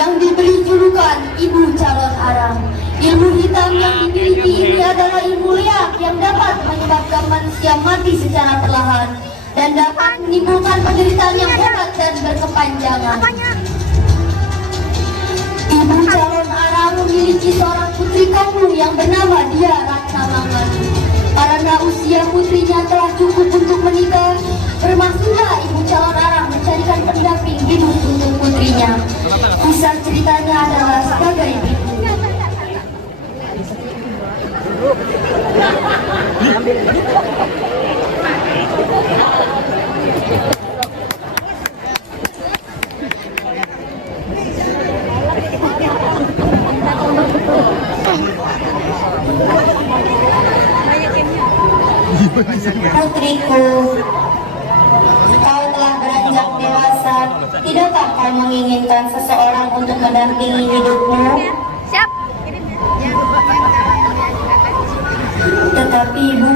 yang diberi julukan Ibu Calon Arang. Ilmu hitam yang dimiliki ini adalah ilmu leak yang dapat menyebabkan manusia mati secara perlahan dan dapat menimbulkan penderitaan yang berat dan berkepanjangan. Ibu Calon Arang memiliki seorang putri kandung yang bernama Dia Ratnamangan. Karena usia putrinya telah cukup untuk menikah, bermaksudlah Ibu Calon Arang mencarikan pendamping hidup untuk putrinya. Kisah ceritanya adalah sebagai berikut. Putriku, kau telah beranjak dewasa. Tidakkah kau menginginkan seseorang untuk mendampingi hidupmu? Siap. Tetapi ibu,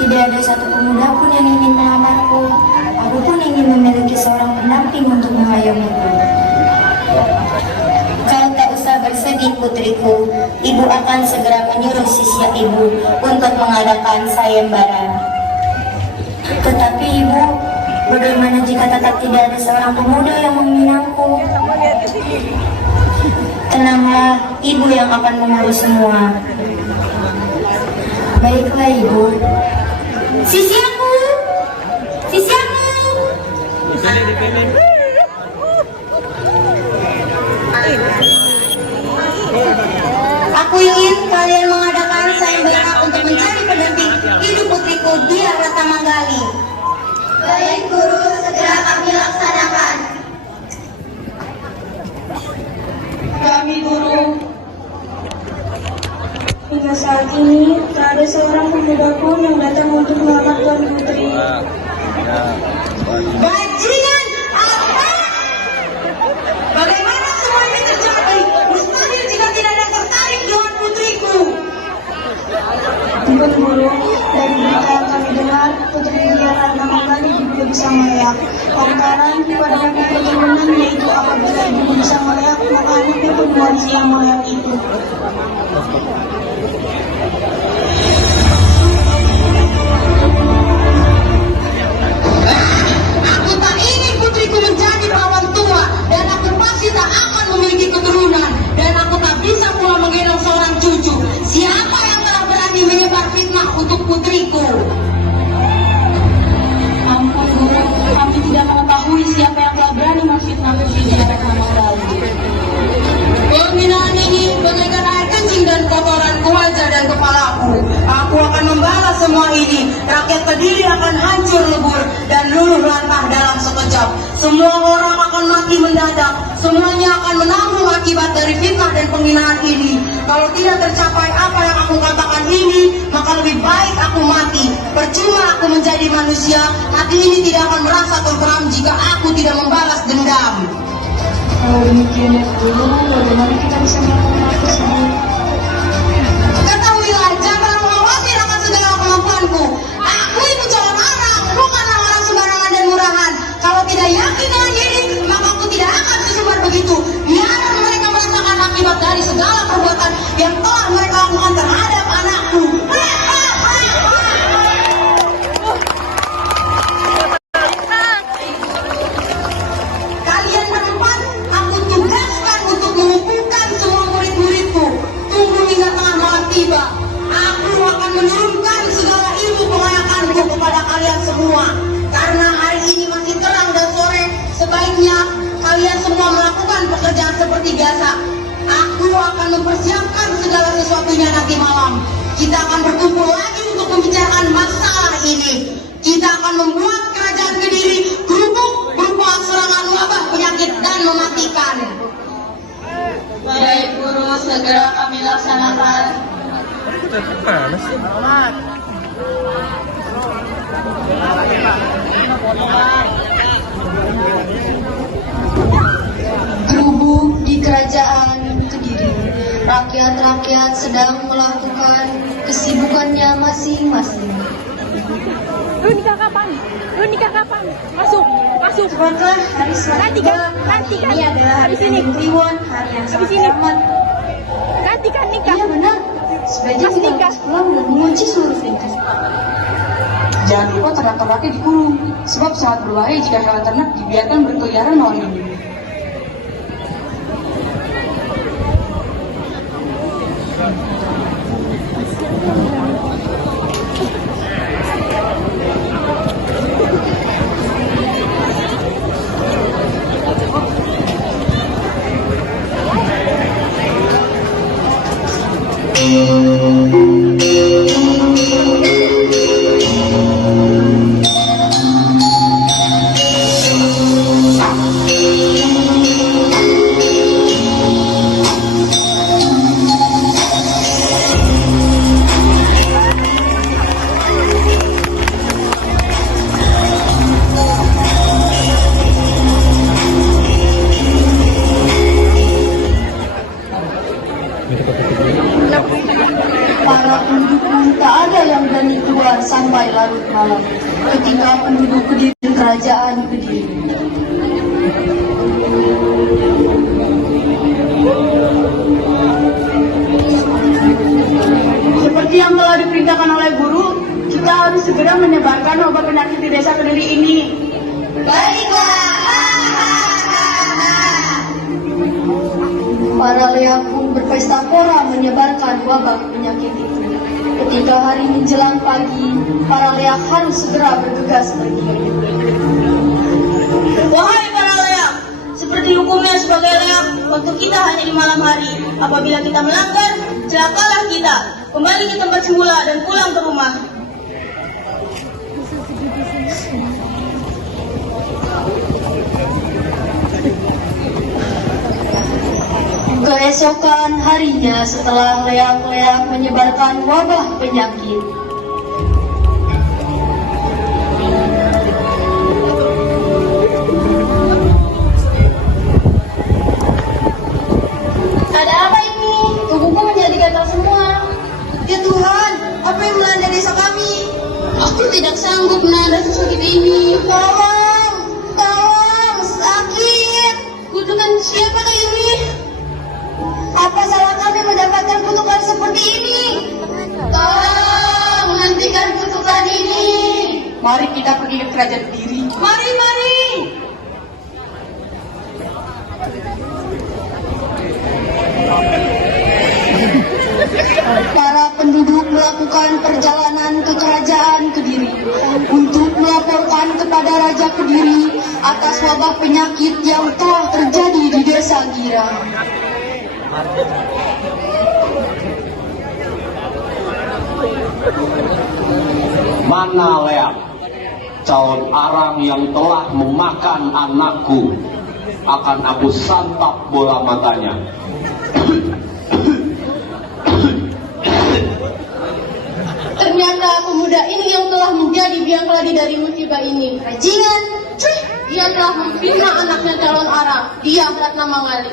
tidak ada satu pemuda pun yang ingin melamarku. Aku pun ingin memiliki seorang pendamping untuk mengayomiku. Kau tak usah bersedih putriku. Ibu akan segera menyuruh sisya ibu untuk mengadakan sayembara. Tetapi ibu, bagaimana jika tetap tidak ada seorang pemuda yang meminangku? Tenanglah, ibu yang akan mengurus semua. Baiklah ibu. Sisyaku, sisyaku. Aku ingin kalian mengadakan sayembara untuk mencari pendamping hidup putriku Dia Ratnamanggali. Baik guru, segera kami laksanakan. Kami guru. Hingga saat ini tak ada seorang pemuda pun yang datang untuk melamar Tuan Putri. Bajingan apa? Bagaimana semua ini terjadi? Mustahil jika tidak ada tertarik dengan putriku. Tuan guru, dari berita yang kami dengar, Putri Dia Ratnamanggali juga bisa meleak. Lantaran pada waktu keturunan yaitu apabila ibu bisa meleak, maka anaknya pun mewarisi yang meleak itu. Aku tak ingin putriku menjadi perawan tua, dan aku pasti tak akan memiliki keturunan, dan aku tak bisa pula menggendong seorang cucu. Siapa yang telah berani menyebar fitnah untuk putriku? Ampun guru, kami tidak mengetahui siapa yang telah berani memfitnah Putri Dia Ratnamanggali. Penghinaan ini bagaikan air kencing dan kotoran ke wajah dan kepalaku. Aku akan membalas semua ini. Rakyat Kediri akan hancur lebur dan luluh lantah dalam sekejap. Semua orang akan mati mendadak. Semuanya akan menanggung akibat dari fitnah dan penghinaan ini. Kalau tidak tercapai apa yang aku katakan ini, maka lebih baik aku mati. Percuma aku menjadi manusia. Mati ini tidak akan merasa tentram jika aku tidak membalas dendam. Kalau demikian ya guru, bagaimana kita bisa melakukan hal tersebut? Ketahuilah, jangan khawatir akan segala kemampuanku. Aku Ibu Calon Arang, bukanlah orang sembarangan dan murahan. Kalau tidak yakin dengan diri, maka aku tidak akan sesubar begitu. Biar mereka merasakan akibat dari segala perbuatan yang telah mereka lakukan terhadap anakku. Kalian berempat, aku tugaskan untuk mengumpulkan semua murid-muridku. Tunggu hingga tengah malam tiba. Aku akan menurunkan segala ilmu pengayakanku kepada kalian semua. Karena hari ini masih terang dan sore, sebaiknya kalian semua melakukan pekerjaan seperti biasa. Aku akan mempersiapkan segala sesuatunya nanti malam. Kita akan berkumpul lagi untuk membicarakan masalah ini. Kita akan membuat kerajaan Kediri kerupuk berupa serangan wabah, penyakit, dan mematikan. Baik guru, segera kami laksanakan. Gubuk di kerajaan Kediri. Rakyat-rakyat sedang melakukan kesibukannya masing-masing. Lu nikah kapan? Lu nikah kapan? Masuk. Sebentar, hari selanjutnya. Ini adalah hari Tanjung Kliwon, hari yang sangat selamat. Nanti kan nikah. Iya benar. Sebaiknya kita harus pulang dan mengunci seluruh pintu. Jangan lupa ternak-ternaknya dikurung, sebab sangat berbahaya jika hewan ternak dibiarkan berkeliaran malam ini. Para penduduk tak ada yang berani keluar sampai larut malam ketika penduduk Kediri dan kerajaan Kediri. Seperti yang telah diperintahkan oleh guru, kita harus segera menyebarkan wabah penyakit di desa Kediri ini. Para leak pun berpesta pora menyebarkan wabah penyakit itu. Ketika hari menjelang pagi, para leak harus segera bergegas pergi. Wahai para leak, seperti hukumnya sebagai leak, waktu kita hanya di malam hari. Apabila kita melanggar, celakalah kita. Kembali ke tempat semula dan pulang ke rumah. Keesokan harinya setelah leak-leak menyebarkan wabah penyakit, Ada apa ini? Tubuhku menjadi gatal semua. Ya Tuhan, apa yang melanda desa kami? Aku tidak sanggup menahan sakit ini. Tolong, sakit. Kutukan siapa ini? Apa salah kami mendapatkan kutukan seperti ini? Tolong, hentikan kutukan ini. Mari kita pergi ke kerajaan Kediri. Mari. para penduduk melakukan perjalanan ke kerajaan Kediri untuk melaporkan kepada Raja Kediri atas wabah penyakit yang telah terjadi di desa Gira. Mana leak, calon arang yang telah memakan anakku, akan aku santap bola matanya. Ternyata pemuda ini yang telah menjadi biang keladi dari musibah ini. Bajingan, dia telah memfitnah anaknya calon arang. Dia Ratna Mangali.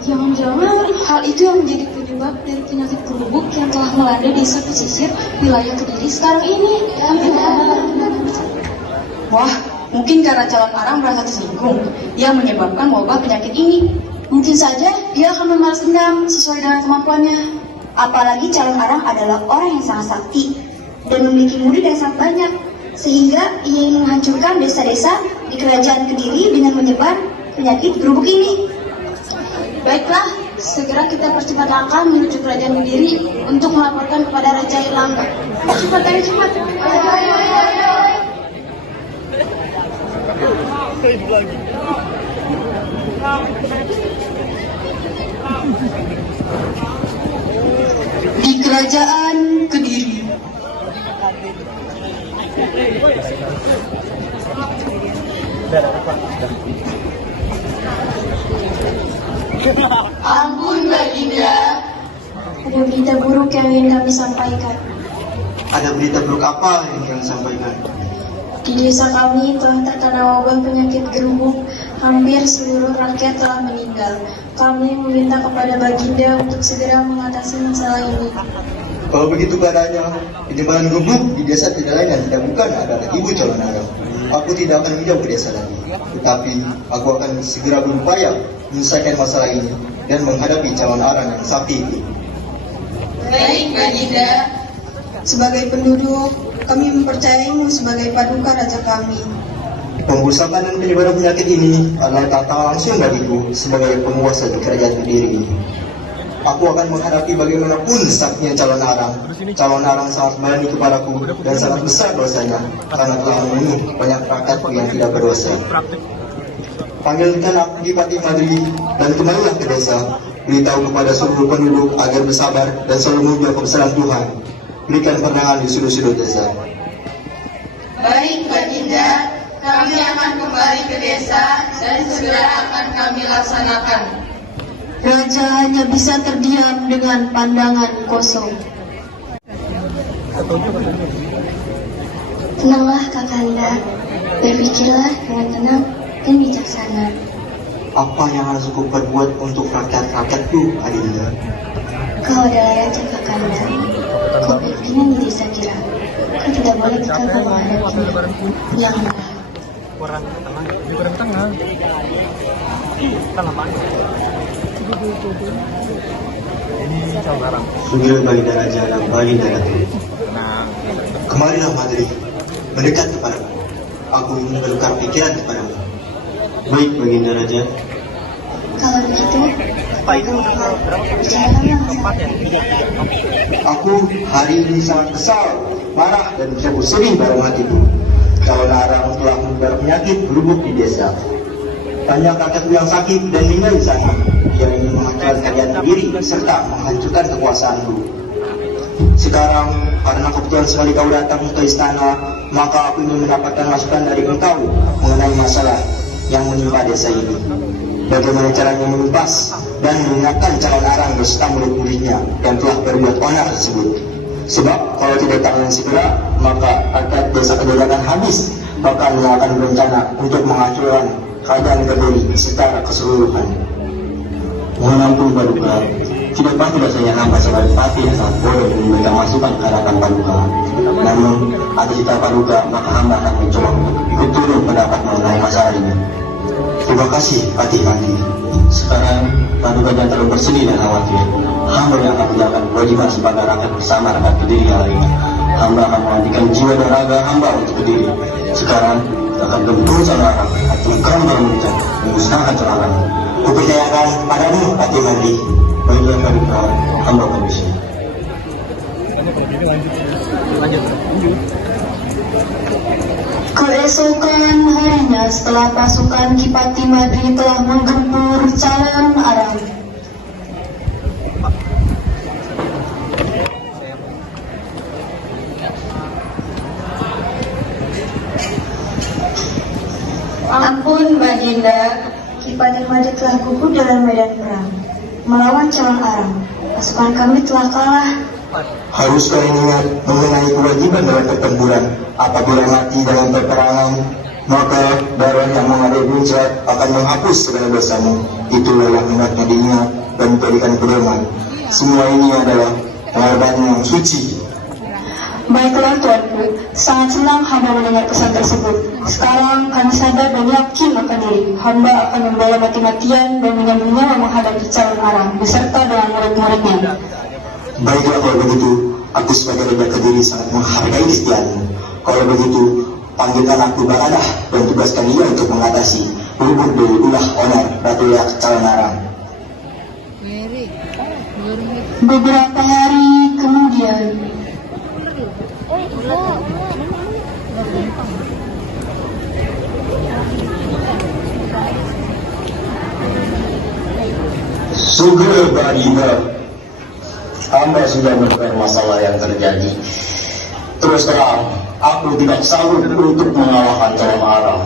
Jangan-jangan hal itu yang menjadi penyebab dari penyakit kerubuk yang telah melanda desa pesisir wilayah Kediri sekarang ini. Wah, mungkin karena calon arang merasa tersinggung, dia menyebabkan wabah penyakit ini. Mungkin saja dia akan membalas dendam sesuai dengan kemampuannya. Apalagi calon arang adalah orang yang sangat sakti dan memiliki murid yang sangat banyak, sehingga ia ingin menghancurkan desa-desa di kerajaan Kediri dengan menyebar penyakit kerubuk ini. Baiklah, segera kita percepat langkah menuju kerajaan Kediri untuk melaporkan kepada Raja Irlangga. Cepat. Ayo. Di kerajaan Kediri. Ampun Baginda. Ada berita buruk yang ingin kami sampaikan. Ada berita buruk apa yang kalian sampaikan? Di desa kami telah terkena wabah penyakit gerubuk. Hampir seluruh rakyat telah meninggal. Kami meminta kepada Baginda untuk segera mengatasi masalah ini. Kalau begitu keadaannya, penyebaran gubuk di desa tidak lain dan tidak bukan adalah ibu calon arang. aku tidak akan menjauh ke desa lagi. Tetapi aku akan segera berupaya menyelesaikan masalah ini dan menghadapi calon arang yang sakti itu. Baik, Baginda. Sebagai penduduk, kami mempercayaimu sebagai paduka raja kami. Pembusakan dan penyebaran penyakit ini adalah tantangan langsung bagiku sebagai penguasa di kerajaan Kediri ini. Aku akan menghadapi bagaimanapun saktinya calon arang sangat berani kepadaku dan sangat besar dosanya karena telah membunuh banyak rakyatku yang tidak berdosa. Panggilkan aku di Pati Madri dan kembalilah ke desa. Beritahu kepada seluruh penduduk agar bersabar dan selalu memuja kebesaran Tuhan. Berikan kemenangan di sudut-sudut desa. Baik, Baginda. Kami akan kembali ke desa dan segera akan kami laksanakan. Raja hanya bisa terdiam dengan pandangan kosong. Tenanglah Kakanda, berpikirlah dengan tenang dan bijaksana. Apa yang harus aku perbuat untuk rakyat-rakyatku, Adinda? Kau adalah raja Kakanda. Kau pimpinan di desa Kira. Kau tidak boleh gagal menghadapinya. Pulanglah. Sugil Baginda Raja dan Baginda Ratu. Kemarilah Madri, mendekat kepadamu. Aku ingin bertukar pikiran kepadamu. Baik Baginda Raja. Kalau begitu, bicarakanlah masalah. Aku hari ini sangat kesal, marah dan bersedih dalam hatiku. Calon arang telah menyebar penyakit berubuk di desa. Banyak rakyatku yang sakit dan meninggal di sana. Dia ingin menghancurkan kerajaan Kediri serta menghancurkan kekuasaanku. Sekarang karena kebetulan sekali kau datang ke istana, maka aku ingin mendapatkan masukan dari engkau mengenai masalah yang menimpa desa ini. Bagaimana caranya menumpas dan mengingatkan calon arang beserta murid-muridnya yang telah berbuat onar tersebut. Sebab kalau tidak ditangani segera, maka rakyat desa Kedodakan habis bahkan melakukan berencana untuk menghancurkan kerajaan Kediri secara keseluruhan. Mohon ampun Paduka, tidak pasti rasanya hamba sebagai patih yang sangat bodoh memberikan masukan ke hadapan Paduka. Namun atas cita Paduka, maka hamba akan mencoba untuk ikut turun pendapat mengenai masalah ini. Terima kasih Patih Kaki. Sekarang Paduka jangan terlalu bersedih dan khawatir. Hamba yang akan menjalankan kewajiban sebagai rakyat bersama rakyat Kediri hari ini. Hamba akan menggantikan jiwa dan raga hamba untuk Kediri. Sekarang akan bentuk calon arang atau kerang dalam hujan memusnahkan calon arang. Kupercayakan padamu Patih Mandi. Baiklah Paduka, hamba permisi. Keesokan harinya setelah pasukan Kipati Madri telah menggempur calon arang, Ampun Baginda, Kipati Madri telah gugur dalam medan perang melawan calon arang. Pasukan kami telah kalah. Harus kalian ingat mengenai kewajiban dalam pertempuran. Apabila mati dalam peperangan, maka darah yang mengalir muncrat akan menghapus segala dosamu. Itulah yang hendaknya diingat dan dijadikan pedoman. Semua ini adalah pengorbanan yang suci. Baiklah tuanku, sangat senang hamba mendengar pesan tersebut. Sekarang kami sadar dan yakin akan diri. Hamba akan membawa mati-matian dan menyambung nyawa menghadapi calon arang beserta dengan murid-muridnya. Baiklah kalau begitu, aku sebagai Raja Kediri sangat menghargai kesetiaanmu. Kalau begitu, panggilkan aku Baladah dan tugaskan ia untuk mengatasi berhubung dari ulah onar Ratu Yak calon arang. Beberapa hari kemudian, Sugel Baginda, hamba sudah mendengar masalah yang terjadi. Terus terang, aku tidak sanggup untuk mengalahkan calon arang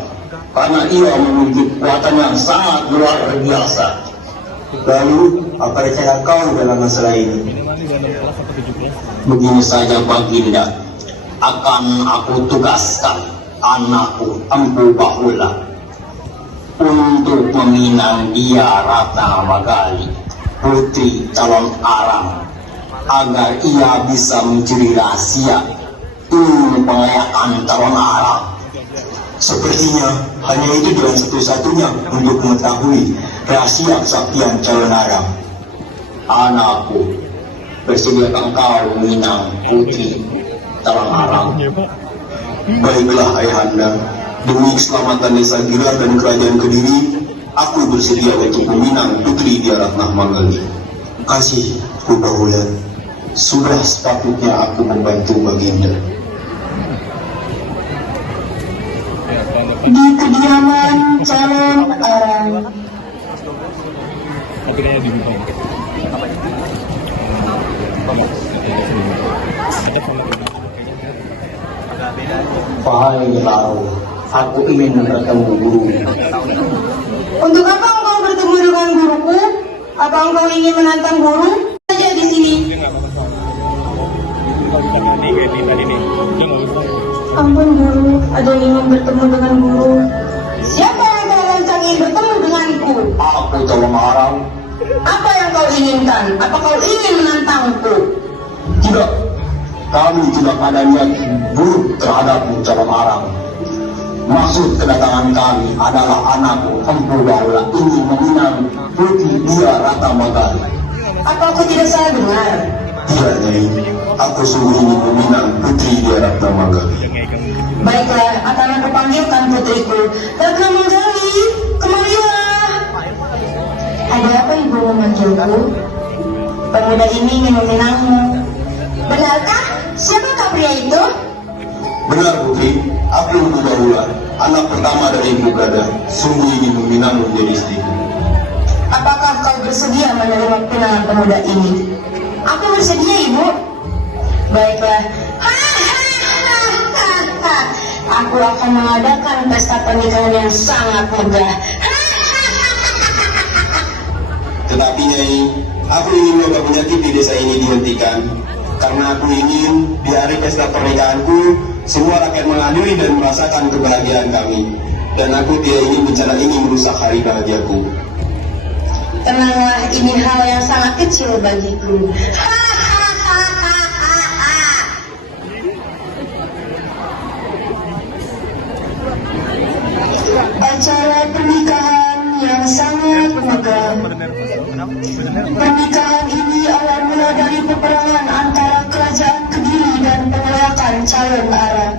karena ia memiliki kekuatan yang sangat luar biasa. Lalu, apa rencana kau dalam masalah ini? Begini saja Baginda, akan aku tugaskan anakku Empu Bahula untuk meminang dia Ratna Magali, putri calon arang, agar ia bisa mencuri rahasia ilmu pengayaan calon arang. Sepertinya hanya itu jalan satu-satunya untuk mengetahui rahasia kesaktian calon Arang. Anakku, bersediakah engkau meminang putri Talang Arang? Baiklah ayahanda, demi keselamatan desa Gilar dan kerajaan Kediri, aku bersedia untuk meminang putri Diaratnah Manggali. Kasih Kubawulan, sudah sepatutnya aku membantu Baginda. Di kediaman calon Arang. Wahai Laru, aku ingin bertemu guru. Untuk apa engkau bertemu dengan guruku? Apa engkau ingin menantang guru? Saja di sini. Ampun guru, ada yang ingin bertemu dengan guru. Siapa yang kau rancang ingin bertemu denganku? Aku Talang Arang. Apa yang kau inginkan? Apa kau ingin menantangku? Tidak, kami tidak ada niat buruk terhadapmu Talang Arang. Maksud kedatangan kami adalah anakku Empu Bawulan ingin meminang putri Diaratnah Manggali. Apa aku tidak salah dengar? Tidak, Nyai. Aku sungguh ingin meminang putri Diaratnah Manggali. Baiklah, akan aku panggilkan putriku. Ratna Manggali, kemarilah. Ada apa ibu memanggilku? Pemuda ini ingin meminangmu. Benarkah? Siapakah pria itu? Benar putri, aku Empu Bawulan, anak pertama dari Ibu Gada, sungguh ingin meminangmu menjadi istriku. Apakah kau bersedia menerima pinangan pemuda ini? Aku bersedia, Ibu. Baiklah. Aku akan mengadakan pesta pernikahan yang sangat megah. Tetapi Nyai, aku ingin wabah penyakit di desa ini dihentikan. Karena aku ingin di hari pesta pernikahanku, semua rakyat menghadiri dan merasakan kebahagiaan kami. Dan aku tidak ingin bencana ini merusak hari bahagiaku. Tenanglah, ini hal yang sangat kecil bagiku. Acara pernikahan yang sangat megah. Pernikahan ini awal mula dari peperangan antara kerajaan Kediri dan penolakan calon Arang.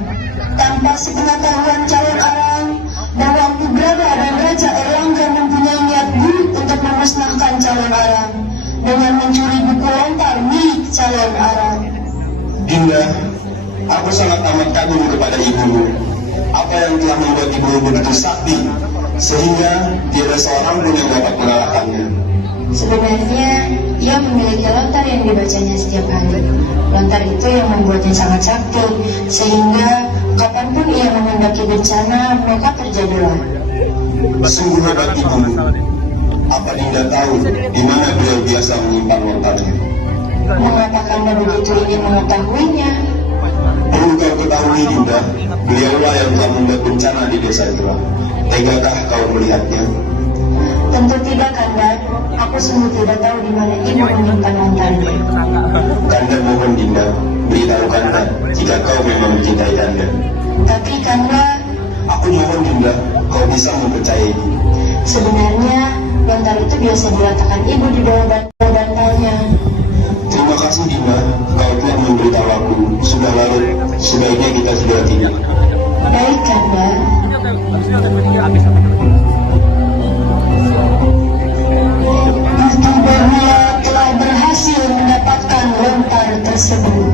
Tanpa sepengetahuan calon Arang bahwa Empu Braga dan Raja Erlangga mempunyai niat buruk untuk memusnahkan calon Arang dengan mencuri buku lontar milik calon Arang. Dinda, aku sangat amat kagum kepada ibumu. Apa yang telah membuat ibumu begitu sakti, sehingga tiada seorang pun yang dapat mengalahkannya. Sebenarnya, ia memiliki lontar yang dibacanya setiap hari. Lontar itu yang membuatnya sangat sakti, sehingga kapanpun ia menghendaki bencana, maka terjadilah. Sungguh hebat ibumu. Apa Dinda tahu di mana beliau biasa menyimpan lontarnya? Mengapa Kanda begitu ingin mengetahuinya? Perlu kau ketahui Dinda, beliaulah yang telah membuat bencana di desa itu. Tegakah kau melihatnya? Tentu tidak, Kanda. Aku sungguh tidak tahu di mana ibu menyimpan lontarnya. Kanda mohon Dinda, beritahu Kanda jika kau memang mencintai Kanda. Tapi Kanda, Aku mohon Dinda, kau bisa mempercayai. sebenarnya lontar itu biasa diletakkan ibu di bawah bantalnya. Terima kasih Dinda, kau telah memberitahu aku. Sudah larut, sebaiknya kita sudah tidak. Baik, Kanda. Bukti bahwa telah berhasil mendapatkan lontar tersebut.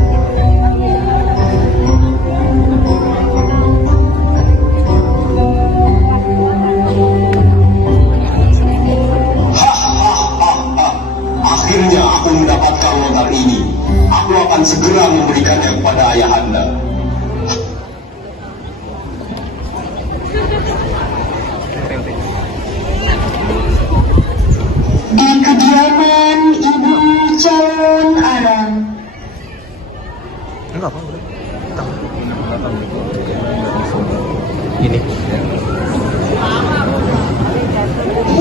Akhirnya aku mendapatkan lontar ini. Aku akan segera memberikannya kepada ayahanda. Di kediaman ibu calon Arang.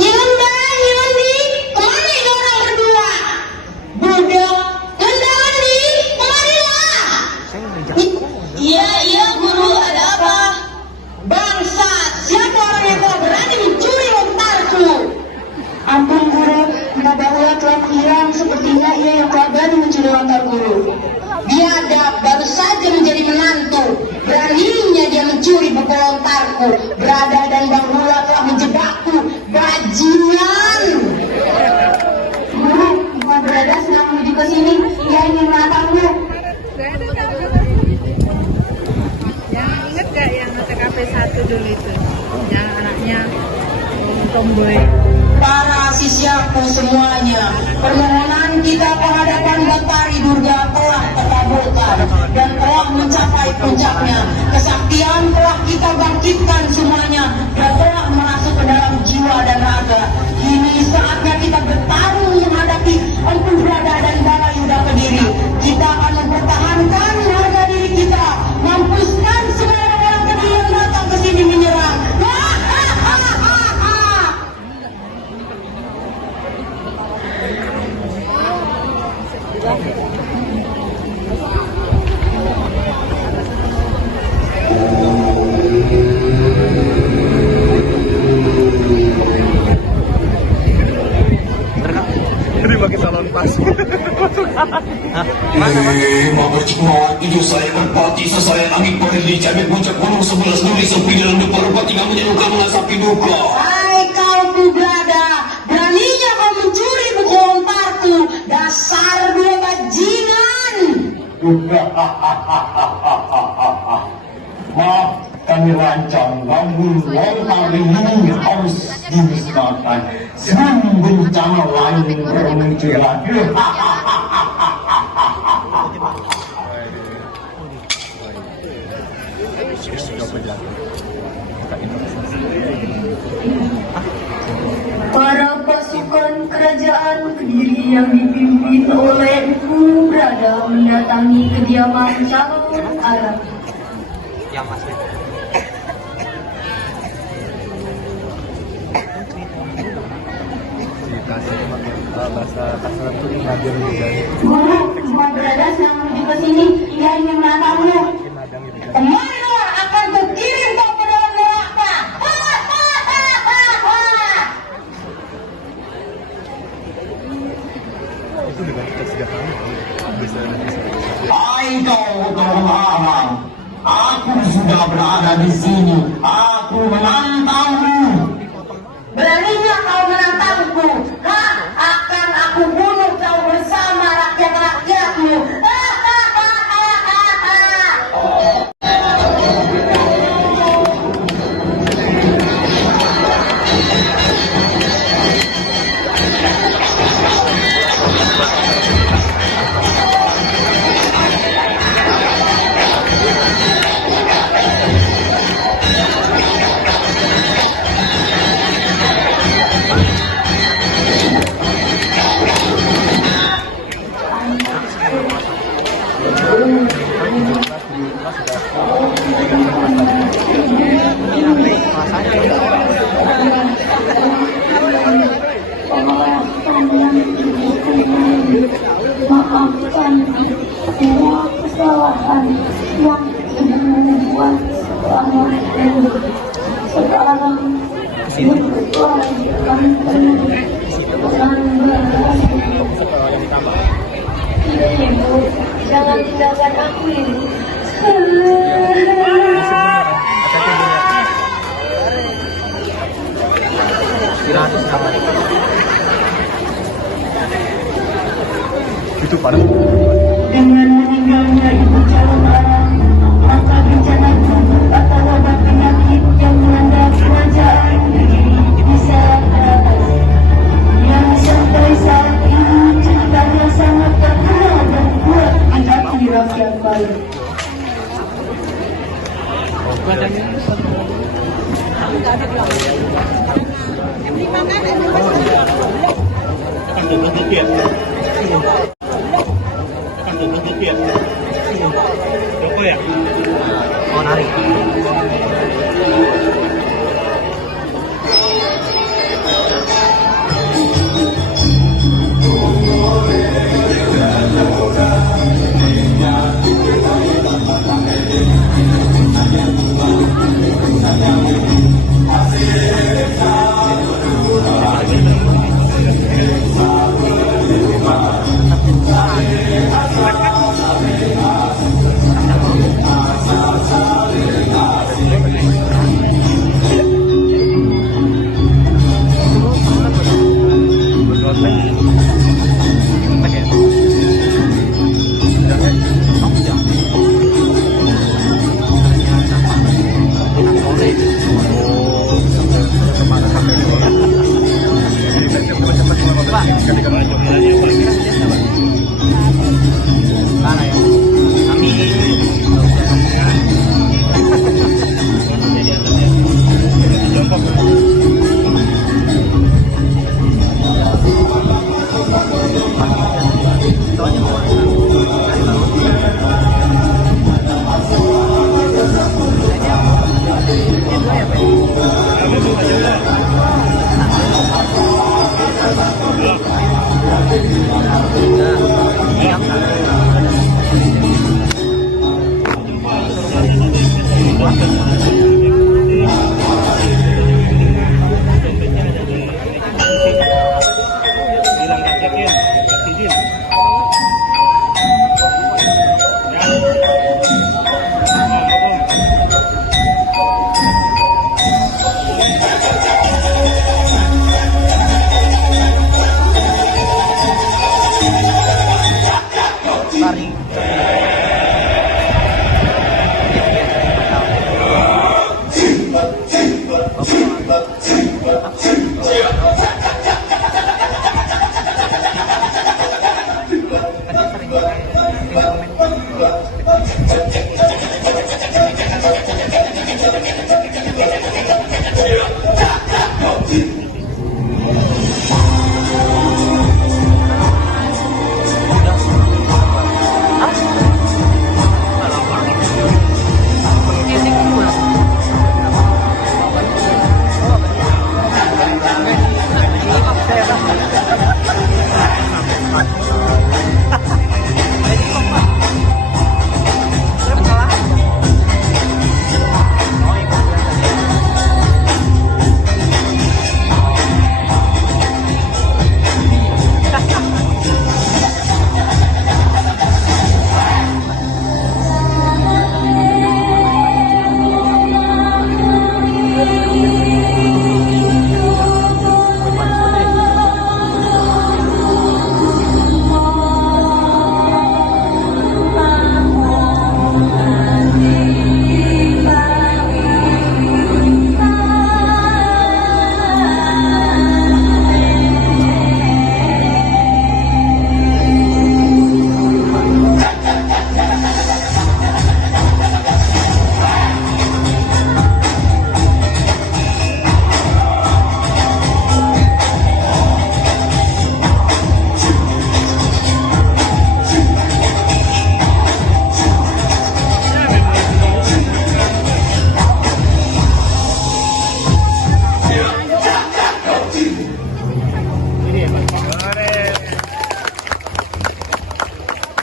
Yunda, Yundi, kemana ini orang berdua? Bodoh. Yunda, Yundi, kemarilah. berani mencuri motor guru. Biadab baru saja menjadi menantu, beraninya dia mencuri buku lontarku. Berada dan Bang Hula telah menjebakku, bajingan. Guru, Ibu Berada sedang menuju ke sini. Ia ingin menantangmu. Yang inget gak yang TKP 1 dulu itu? Yang anaknya tomboy. Para sisyaku semuanya, permohonan kita penghadapan Batari Durga telah terkabulkan dan telah mencapai puncaknya. Kesaktian telah kita bangkitkan semuanya dan telah masuk ke dalam jiwa dan raga. Kini saatnya kita bertarung menghadapi Empu Brada dan Balayuda Kediri. Kita akan mempertahankan harga diri kita, mampuskan semua orang Kediri yang datang ke sini menyerang. Mawar tujuh saya berpati sesayang angin pada dicabik puncak gunung 11 duri sepi dalam dupa rupa tinggal menyeluka mengasapi duka. Hai kau Pubrada, beraninya kau mencuri buku lontarku, dasar dua bajingan. Maaf, kami rancang bangun lontar ini harus dimusnahkan sebelum bencana lain bermunculan. Para pasukan kerajaan Kediri yang dipimpin oleh Empu Brada mendatangi kediaman calon Arab. Guru, Empu Brada sedang menuju ke sini. Ia ingin menantangmu. Kemana akan kukirim kau ke dalam neraka? Hai kau Tuhan, aku sudah berada di sini. Aku menantangmu. Beraninya kau menantangku? Akan aku bunuh kau bersama rakyat-rakyatmu. Maafkan semua kesalahan yang ibu buat selama ini. Sekarang berdoa kami dengan beras. Ibu, jangan tinggalkan aku ini. Dengan meninggalnya ibu calon Arab, maka bencana buruk atau wabah penyakit yang melanda kerajaan bisa teratasi. Yang sampai saat ini ceritanya sangat terkenal dan kuat di hati rakyat Bali. Saya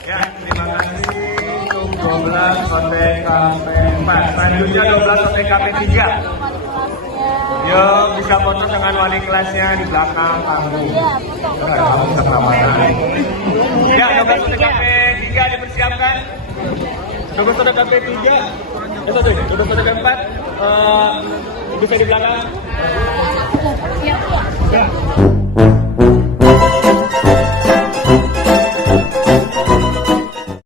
Ya, terima kasih untuk 12 OTKP 4. Selanjutnya 12 OTKP 3. Yuk, bisa foto dengan wali kelasnya di belakang panggung. Kamu bisa perawatan. Ya, 12 OTKP 3 dipersiapkan. 12 OTKP 3. 12 OTKP 4. Bisa di belakang. Ya.